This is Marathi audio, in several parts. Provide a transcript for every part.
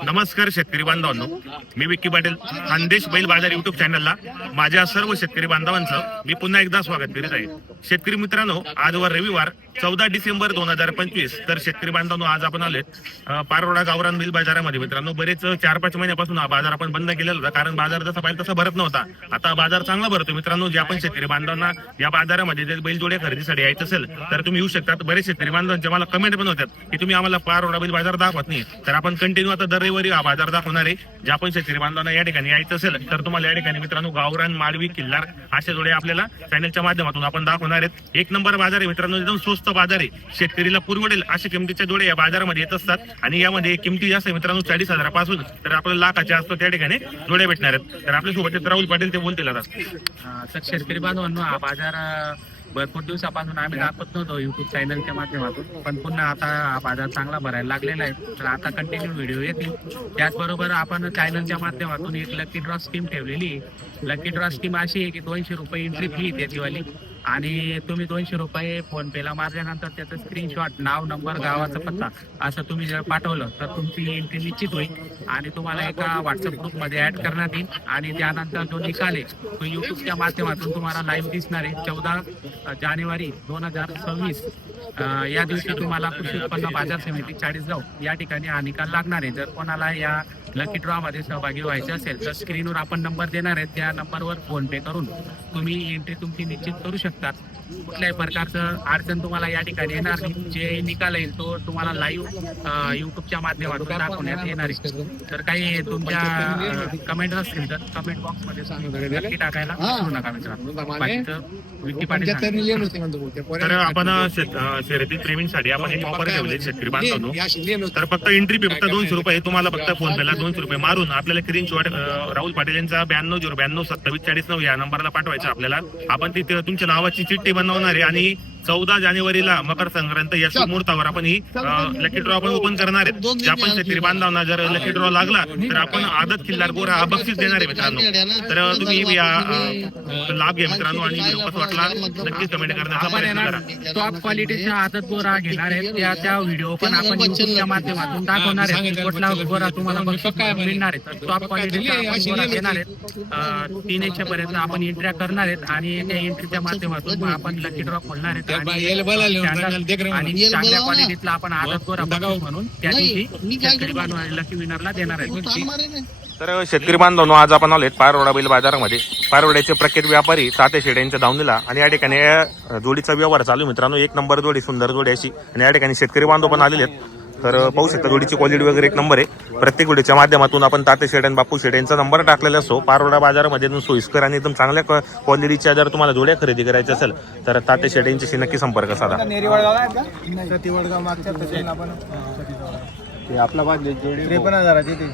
नमस्कार शेतकरी बांधवांनो. मी विक्की पाटील खानदेश बैल बाजार युट्यूब चॅनलला माझ्या सर्व शेतकरी बांधवांचं मी पुन्हा एकदा स्वागत करीत आहे. शेतकरी मित्रांनो आजवर रविवार चौदा डिसेंबर दोन हजार पंचवीस. तर शेतकरी बांधवांनो आज आपण आलोय पारोडा गावरान बैल बाजारामध्ये. मित्रांनो बरेच चार पाच महिन्यापासून हा बाजार आपण बंद केलेला होता. कारण बाजार जसा पाहिजे तसा भरत नव्हता. आता बाजार चांगला भरतो मित्रांनो जे आपण शेतकरी बांधवांना या बाजारामध्ये जर बैलजोड्या खरेदीसाठी यायचं असेल तर तुम्ही येऊ शकता. बरेच शेतकरी बांधवांचे मला कमेंट पण होत्यात की तुम्ही आम्हाला पारोडा बैल बाजार दाखवत नाही. तर आपण कंटिन्यू आता दर रविवारी हा बाजार दाखवणार आहे. जे शेतकरी बांधवांना या ठिकाणी यायचं असेल तर तुम्हाला या ठिकाणी मित्रांनो गावरान माळवी किल्लार असे जोडे आपल्याला चॅनलच्या माध्यमातून आपण दाखवणार आहेत. एक नंबर बाजार आहे मित्रांनो एकदम स्वस्त बाजार आहे. शेतकरीला पुरवडेल अशा किमतीच्या जोडे या बाजारामध्ये येत असतात आणि यामध्ये किमती जास्त आहे मित्रांनो चाळीस हजारापासून. तर आपल्याला लाखाच्या असतो त्या ठिकाणी जोडे भेटणार आहेत. तर आपल्यासोबत राहुल पाटील ते बोलतील आता. शेतकरी बांधवांना हा बाजार भरपूर दिवसापासून आम्ही दाखवत नव्हतो युट्यूब चॅनलच्या माध्यमातून. पण पुन्हा आता हा बाजार चांगला भरायला लागलेला आहे. तर आता कंटिन्यू व्हिडिओ येतील. त्याचबरोबर आपण चॅनलच्या माध्यमातून एक लकी ड्रॉ स्कीम ठेवलेली लकी ड्रॉ स्कीम अशी आहे की दोनशे रुपये एंट्री फी त्याचीवाली. आणि तुम्ही दोनशे रुपये फोन पेला मारल्यानंतर त्याचं स्क्रीनशॉट नाव नंबर गावाचा पत्ता असं तुम्ही जर पाठवलं तर तुमची एंट्री निश्चित होईल आणि तुम्हाला एका व्हॉट्सअप ग्रुपमध्ये ऍड करण्यात येईल. आणि त्यानंतर जो निकाल आहे तो युट्यूबच्या माध्यमातून तुम्हाला लाईव्ह दिसणार आहे. चौदा जानेवारी दोन हजार सव्वीस. या दिवशी तुम्हाला कृषी उत्पन्न बाजार समिती चाळीसगाव या ठिकाणी हा निकाल लागणार आहे. जर कोणाला या लकी ड्रॉ मध्ये सहभागी व्हायचे असेल तर स्क्रीनवर आपण नंबर देणार आहे. त्या नंबरवर फोन पे करून तुम्ही एंट्री तुमची निश्चित करू शकता कुठल्याही प्रकारचं अडचण तुम्हाला या ठिकाणी येणार नाही. जे निकाल येईल तो तुम्हाला लाईव्ह युट्यूबच्या माध्यमातून दाखवण्यात येणार आहे. तर काही तुमच्या कमेंट असतील तर कमेंट बॉक्समध्ये नक्की टाकायला विसरू नका मित्रांनो. तर आपण शेत- अं, शर्यती प्रेमींसाठी आपण एक ऑफर ठेवले शेतकरी बांधवांनो. तर फक्त एंट्री फी फक्त दोनशे रुपये तुम्हाला फक्त फोन पेला दोनशे रुपये मारून आपल्याला स्क्रीनशॉट राहुल पाटील यांचा ब्याण्णव झिरो ब्याण्णव सत्तावीस चाळीस नऊ या नंबरला पाठवायचं आपल्याला. आपण तिथे तुमच्या नावाची चिठ्ठी बनवणार आहे आणि चौदा जानेवारीला मकर संक्रांत या शुभ मुहूर्तावर आपण ही लकी ड्रॉ आपण ओपन करणार आहे जे आपण शेतकरी बांधवांना जर लकी ड्रॉ लागला तर आपण आदत किल्लार गोरा हा बक्षीस देणार आहे मित्रांनो. तर तुम्ही या लाभ घ्या मित्रांनो आणि कसा वाटला नक्कीच कमेंट करण्याचा आपण प्रयत्न करा. टॉप क्वालिटीच्या आदत गोरा घेणार आहेत. त्या त्या व्हिडिओ पण आपण युट्यूबच्या माध्यमातून दाखवणार आहेत. कुठला गोरा तुम्हाला मिळणार आहे टॉप क्वालिटीचा आपण गोरा घेणार आहेत. अं, तीन एकशे पर्यंत आपण एंट्र्या करणार आहेत आणि त्या एंट्रीच्या माध्यमातून आणि लकी ड्रॉ खोलणार आहेत. आणि त्यानंतर- आणि चांगल्या क्वालिटीतला आपण आदत गोरा बक्षीस म्हणून. त्या दिवशी शेतकरी बांधवांना लकी विनरला देणार आहेत तर शेतकरी बांधवांनो आज आपण आलोय पारवडा बैल बाजारामध्ये. पारवड्याचे प्रख्यात व्यापारी ताते शेड यांच्या धावणीला. आणि या ठिकाणी जोडीचा व्यवहार चालू मित्रांनो. एक नंबर जोडी सुंदर जोडी अशी. आणि या ठिकाणी शेतकरी बांधव पण आलेले आहेत. तर अं, पाहू शकता जोडीची क्वालिटी वगैरे एक नंबर आहे. प्रत्येक जोडीच्या माध्यमातून आपण ताते शेड आणि बापू शेड यांचा नंबर टाकलेला असो पारोडा बाजारामध्ये एकदम सोयीस्कर आणि एकदम चांगल्या क्वालिटीच्या जर तुम्हाला जोड्या खरेदी करायच्या असेल तर ताते शेड यांच्याशी नक्की संपर्क साधा. ते आपला बाजू जोडी त्रेपन्न हजाराची ते.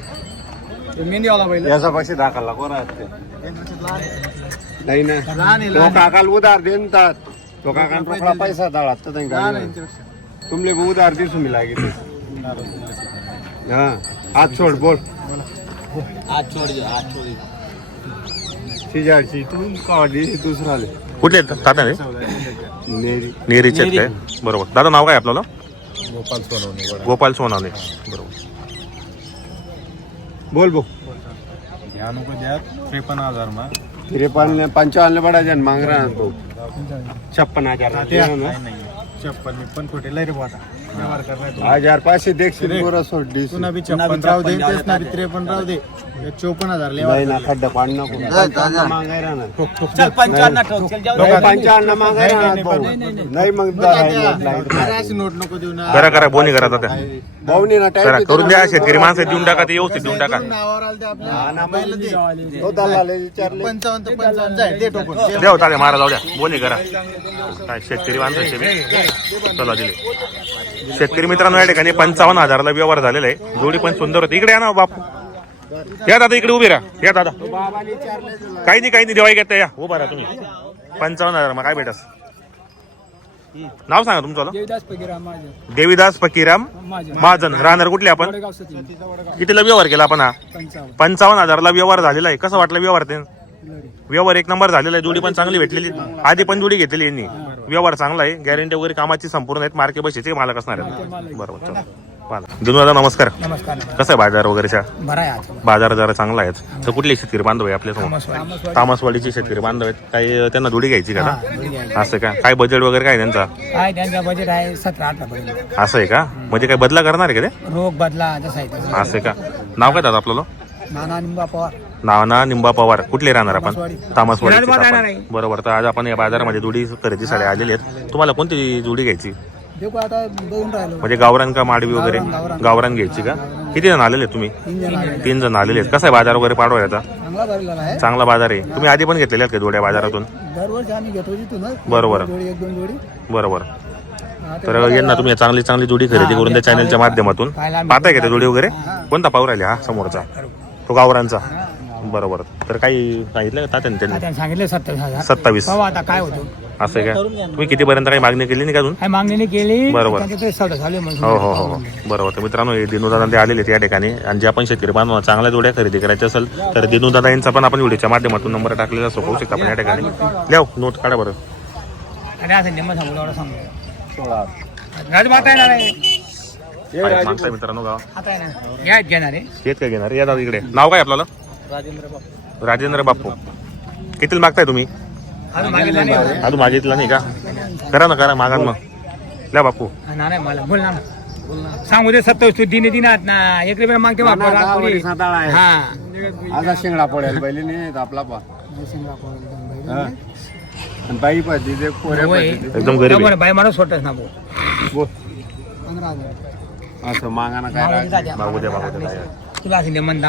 ते मेंदीवाला बैल याचा पैसे कोणा असते नाही तो काकाला उधार देतात. तो काका रोकडा पैसा दाळात तर नाही. तुमले बी उधार दिसू मी लागेल. हा आज सोड बोल. शेजारची तू काढली दुसरा आले. कुठले आहेत? तात्या रे? नेरी. नेरीचे आहेत काय? बरोबर. दादा नाव काय आपल्याला? गोपाल सोनवणे गोपाल सोनाले बरोबर. बोल बो त्रेपन्न हजार मा त्रेपन्न पंचावन्न बडा जन मांग रहा है तो. छप्पन हजार छप्पन मी पण कुठे लय रे करणार हजार पाचशे देखशील पुरा सोडली पुन्हा बी छप्पन राहू दे तेच ना बी त्रेपन्न राहू दे. हे चोपन्न हजार नाही लेवा ना खड्डा पाड नको. पंचावन्न मागाय राहणार. चल पंचावन्न ठोक चल लोक पंचावन्न मागाय राहणार भाऊ. नाही मग अशी नोट नको देऊ ना. करा करा बोनी करा तात्या भाऊनी ना करा करून द्या शेतकरी माणसं देऊन टाका ते व्यवस्थित देऊन टाका. नावावर आलं ते आपल्या बैल दे. तो दलाल विचारले. पंचावन्न ते पंचावन्न. जाय दे टोकन. द्या होता मारा जाऊ द्या. बोनी करा. काय शेतकरी माणसाचे बी. चला दिले. शेतकरी मित्रांनो या ठिकाणी पंचावन्न हजारला व्यवहार झालेला आहे. जोडी पण सुंदर होती. इकडे या ना बापू. या दादा इकडे उभे राहा. या दादा. काही नाही काही नाही देवाई घेता या. उभा राहा तुम्ही. पंचावन्न हजार मग काय भेटस? नाव सांगा तुमचं देवदास फकीराम महाजन. राहणार कुठले आपण? कितीला व्यवहार केला आपण हा? पंचावन्न. पंचावन्न हजारला व्यवहार झालेला आहे. कसं वाटलं व्यवहार ते? व्यवहार एक नंबर झालेला आहे. जोडी पण चांगली भेटलेली. आधी पण जोडी घेतलेली यांनी. व्यवहार चांगला आहे. गॅरंटी वगैरे कामाची संपूर्ण आहेत. मार्के बशीचे मालक असणार आहेत. बरोबर चला. दिनू दादा नमस्कार. नमस्कार. कसं आहे बाजार वगैरेच्या आज बाजार जरा चांगला आहे. तर कुठले शेतकरी बांधव आहे आपल्यासमोर? तामसवाडीचे शेतकरी बांधव आहेत. काही त्यांना जोडी घ्यायची का? आता? असं का? काय बजेट वगैरे काय त्यांचा? काय त्यांचा बजेट आहे सतरा अठरा पर्यंत. असं आहे का? म्हणजे काय बदला करणार आहे का ते? रोग बदला असं आहे का? नाव काय दादा आपल्याला नाना निंबा पवार. निंबा पवार. कुठले राहणार आपण? तामसवाडी. बरोबर. तर आज आपण या बाजारामध्ये जोडी खरेदीसाठी आलेले आहेत. तुम्हाला कोणती जोडी घ्यायची? देखो आता बघून राहिलो. म्हणजे गावरान का माडवी वगैरे? गावरान, घ्यायची का? किती जण आलेले आहेत तुम्ही? तीन जण आलेले आहेत. कसा आहे बाजार वगैरे पाडवा याचा चांगला बाजार आहे. तुम्ही आधी पण घेतलेले आहेत का जोड्या बाजारातून? दरवर्षी आम्ही घेतो तिथूनच. बरोबर. एक जोडी एक दोन जोडी. बरोबर. तर यांना तुम्ही चांगली चांगली जोडी खरेदी करून त्या चॅनलच्या माध्यमातून. पाहताय का त्या जोडी वगैरे? कोणता पाहू राहिले हा समोरचा? तो गावरांचा बरोबर. तर काही सांगितलं का तात्याने त्यांनी? त्यांनी सांगितले सत्तावीस हजार. सत्तावीस. पाहू आता काय होतो. असं आहे का? तुम्ही कितीपर्यंत काही मागणी केली नाही का अजून? काय मागणी केली. बरोबर. त्यांचे ते सौदा झाले मग हो हो हो. हो. बरोबर. तर मित्रांनो हे दिनूदादा ते आलेले आहेत या ठिकाणी. आणि जे आपण शेतकरी बांधव चांगल्या जोड्या खरेदी करायच्या असेल तर दिनूदादा यांचा पण आपण व्हिडिओच्या माध्यमातून नंबर टाकलेला असतो. पाहू शकता आपण या ठिकाणी. लिहाव नोट काढा बरं. आणि असं निम्मा सांगू एवढं सांगू. राजमात आहे. माणसं मित्रांनो गाव आता आहे ना. घ्या घेणार. आहे येत काय घेणार? या दादा इकडे. नाव काय आपल्याला? राजेंद्र बाबू राजेंद्र कितीला मागताय तुम्ही? अजून मागितलं नाही अजून मागितलं नाही का? करा ना करा. मागा मग. ल्या बापू. ना नाही मला. बोल ना. सांगू दे सत्तावीस तू. दिने दिनात ना. एक रुपया मागते साताळा आहे. हा. आता शेंगडा पडेल पहिले नाही आपला पा हा. आणि बाई पाहिजे होय. एकदम गरीब आहे. बरोबर, बाई मला सोडतच ना भाऊ बोल. पंधरा हजार. असं मागाना काय मागू दे राहत. दादा. मागू द्या मागू द्या तुला असं नेमन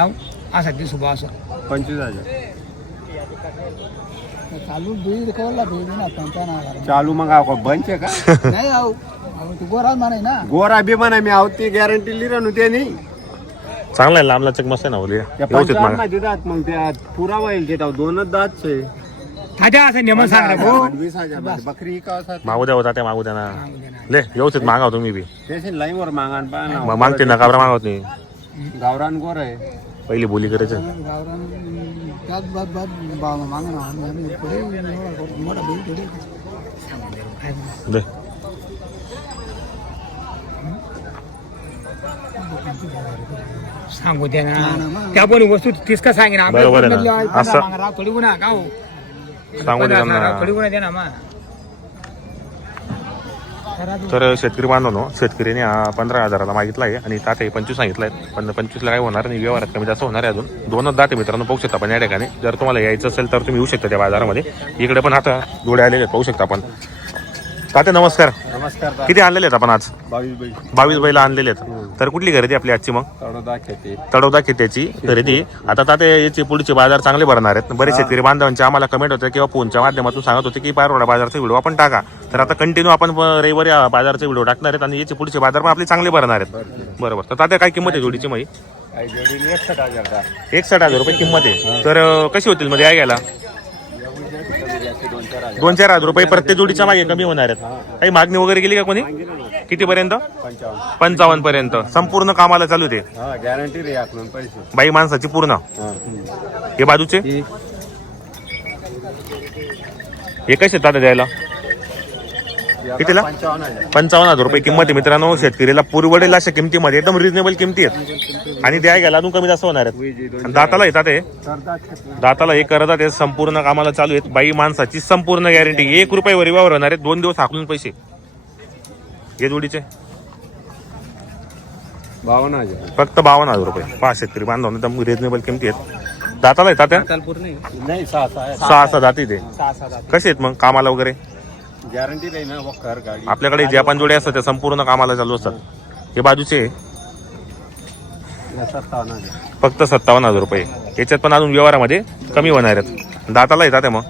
असा दिसू बा असं पंचवीस हजार. चालू बीड कवला बीड ना पंचावन्न हजार चालू मग आहो बंच आहे का? नाही आहो तू गोरा म्हणाय ना. गोरा बी म्हणा मी आहो ती गॅरंटी लिहिरा नु ते नाही. चांगला आहे लांबला चक मस्त आहे ना ओली त्या व्यवस्थित पंचावन्न मागा. दात मग त्या पुरावा येईल ते तेव्हा दोनच दात आहे ताज्या असं नेमन सांग. रे भाऊ वीस हजारमध्ये बकरी का मागू द्या होता त्या मागू द्या ना ले व्यवस्थित मागा हो तुम्ही बी. त्याचे लाईन वर मागा मग मागते ना काबरा मागवत नाही गावरान गोर आहे. पहिली बोली करायची. गावरान त्यात बाद बाद बाबा मागा ना. आम्ही- आम्ही पुढे मोठा बिल थोडी दे सांगू दे ना. त्या पण वस्तू तीस का सांगे ना बरोबर आहे ना. असं- असं थोडी गुन्हा का हो? सांगू दे त्यांना. ना तर शेतकरी बांधवनो शेतकरीने हा पंधरा हजाराला मागितला आहे आणि ताते पंचवीस सांगितलं आहे पण पंचवीसला काय होणार नाही व्यवहारात कमी जास्त होणार आहे अजून. दोनच दाते मित्रांनो पाहू शकता आपण या ठिकाणी. जर तुम्हाला यायचं असेल तर तुम्ही येऊ शकता त्या बाजारामध्ये. इकडे पण आता जोडे आलेले आहेत पाहू शकता आपण. ताते नमस्कार. नमस्कार किती आणलेले आहेत आपण आज? बावीस बाई बावीस बैला आणलेले आहेत. तर कुठली खरेदी आपली आजची मग? तडोदा खेती. तडोदा खेत्याची खरेदी. आता ताते याचे पुढचे बाजार चांगले भरणार आहेत. बरेच शेतकरी बांधवांचे आम्हाला कमेंट होते किंवा फोनच्या माध्यमातून सांगत होते की पारवडा बाजारचा व्हिडिओ आपण टाका. तर आता कंटिन्यू आपण ब- रविवारी बाजारचे व्हिडिओ टाकणार आहेत आणि याचे पुढचे बाजार पण आपले चांगले भरणार आहेत. बरोबर. तर तात्या काय किंमत आहे जोडीची जोडीने एकसठ हजार एकसठ हजार रुपये किंमत आहे. तर अं, कशी होतील मध्ये या घ्यायला? दोन चार हजार रुपये प्रत्येक जोडीच्या मागे कमी होणार आहेत. काही मागणी वगैरे केली का कोणी? किती पर्यंत पंचावन्न पर्यंत. संपूर्ण कामाला चालू ते. हा गॅरंटी रे पैसे. बाई माणसाची पूर्ण. हा. बाजूचे? ही कसे तात्या द्यायला? कितीला? पंचावन्न हजार. रुपये किंमत आहे मित्रांनो. शेतकरीला पुरवडेल अशा किमतीमध्ये एकदम रिजनेबल किमती आहेत. आणि द्या घ्यायला अजून कमी जास्त होणार आहेत. आणि दाताला येतात हे. दाताला हे करतात हे. संपूर्ण कामाला चालू आहेत. बाई माणसाची संपूर्ण गॅरंटी एक रुपये वरिवावर होणार आहेत. दोन दिवस हाकलून पैसे. हे जोडीचे. बावन्न हजार. फक्त बावन्न हजार रुपये. पाच शेतकरी बांधव एकदम रिजनेबल किमती आहेत. दाताला येतात सहा सहा जाती ते कसे आहेत मग? कामाला वगैरे? गॅरंटी राहील ना वखर गाडी. आपल्याकडे जे आपण जोडे असतात त्या संपूर्ण कामाला चालू असतात. हे बाजूचे सत्तावन्न हजार. फक्त सत्तावन्न हजार रुपये. याच्यात पण अजून व्यवहारामध्ये कमी होणार आहेत. दाताला येतात मग?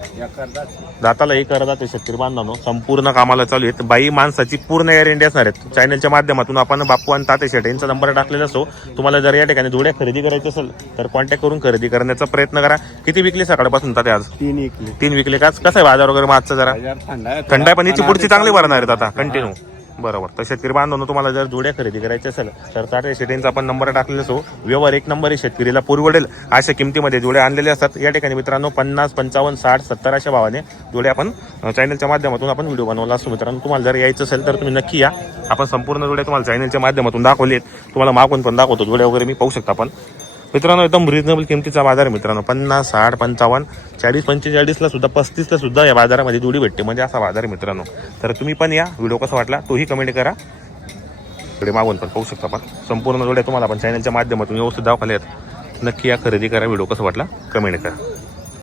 दाताला हे करतात ते शेतकरी बांधवांनो. संपूर्ण कामाला चालू आहेत. बाई माणसाची पूर्ण गॅरंटी असणार आहेत. चॅनलच्या माध्यमातून आपण बापू आणि ताते शेट यांचा नंबर टाकलेला असतो तुम्हाला जर या ठिकाणी जोड्या खरेदी करायची असेल तर कॉन्टॅक्ट करून खरेदी करण्याचा प्रयत्न करा. किती विकले सकाळपासून ताते आज? तीन इकली तीन विकले का? कसं आहे बाजार वगैरे मागचा जरा? आहे थंड आहे पण याची पुढची चांगली भरणार आहेत आता कंटिन्यू बरोबर. तर शेतकरी बांधवांनो तुम्हाला जर जोड्या खरेदी करायची असेल तर टाटा शेटेंचा आपण नंबर टाकलेला असो व्यवहार एक नंबर आहे शेतकरीला पुरवडेल. अशा किमतीमध्ये जोड्या आणलेले असतात. या ठिकाणी मित्रांनो पन्नास पंचावन्न साठ सत्तर अशा भावाने जोड्या आपण चॅनलच्या माध्यमातून आपण व्हिडिओ बनवला असतो. मित्रांनो तुम्हाला जर यायचं असेल तर तुम्ही नक्की या. आपण संपूर्ण जोड्या तुम्हाला चॅनलच्या माध्यमातून दाखवलेत. तुम्हाला मागून पण दाखवतो. जोड्या वगैरे मी पाहू शकता आपण. मित्रांनो एकदम रिजनेबल किमतीचा बाजार आहे मित्रांनो. पन्नास साठ पंचावन्न चाळीस पंचेचाळीसला सुद्धा पस्तीसला सुद्धा या बाजारामध्ये जोडी भेटते. म्हणजे असा बाजार आहे मित्रांनो. तर तुम्ही पण या. व्हिडिओ कसा वाटला तोही कमेंट करा. इकडे मागून पण पाहू शकता पण संपूर्ण जोड्या तुम्हाला पण चॅनलच्या माध्यमातून व्यवस्थित दाखवल्या आहेत. नक्की या खरेदी करा. व्हिडिओ कसा वाटला कमेंट करा.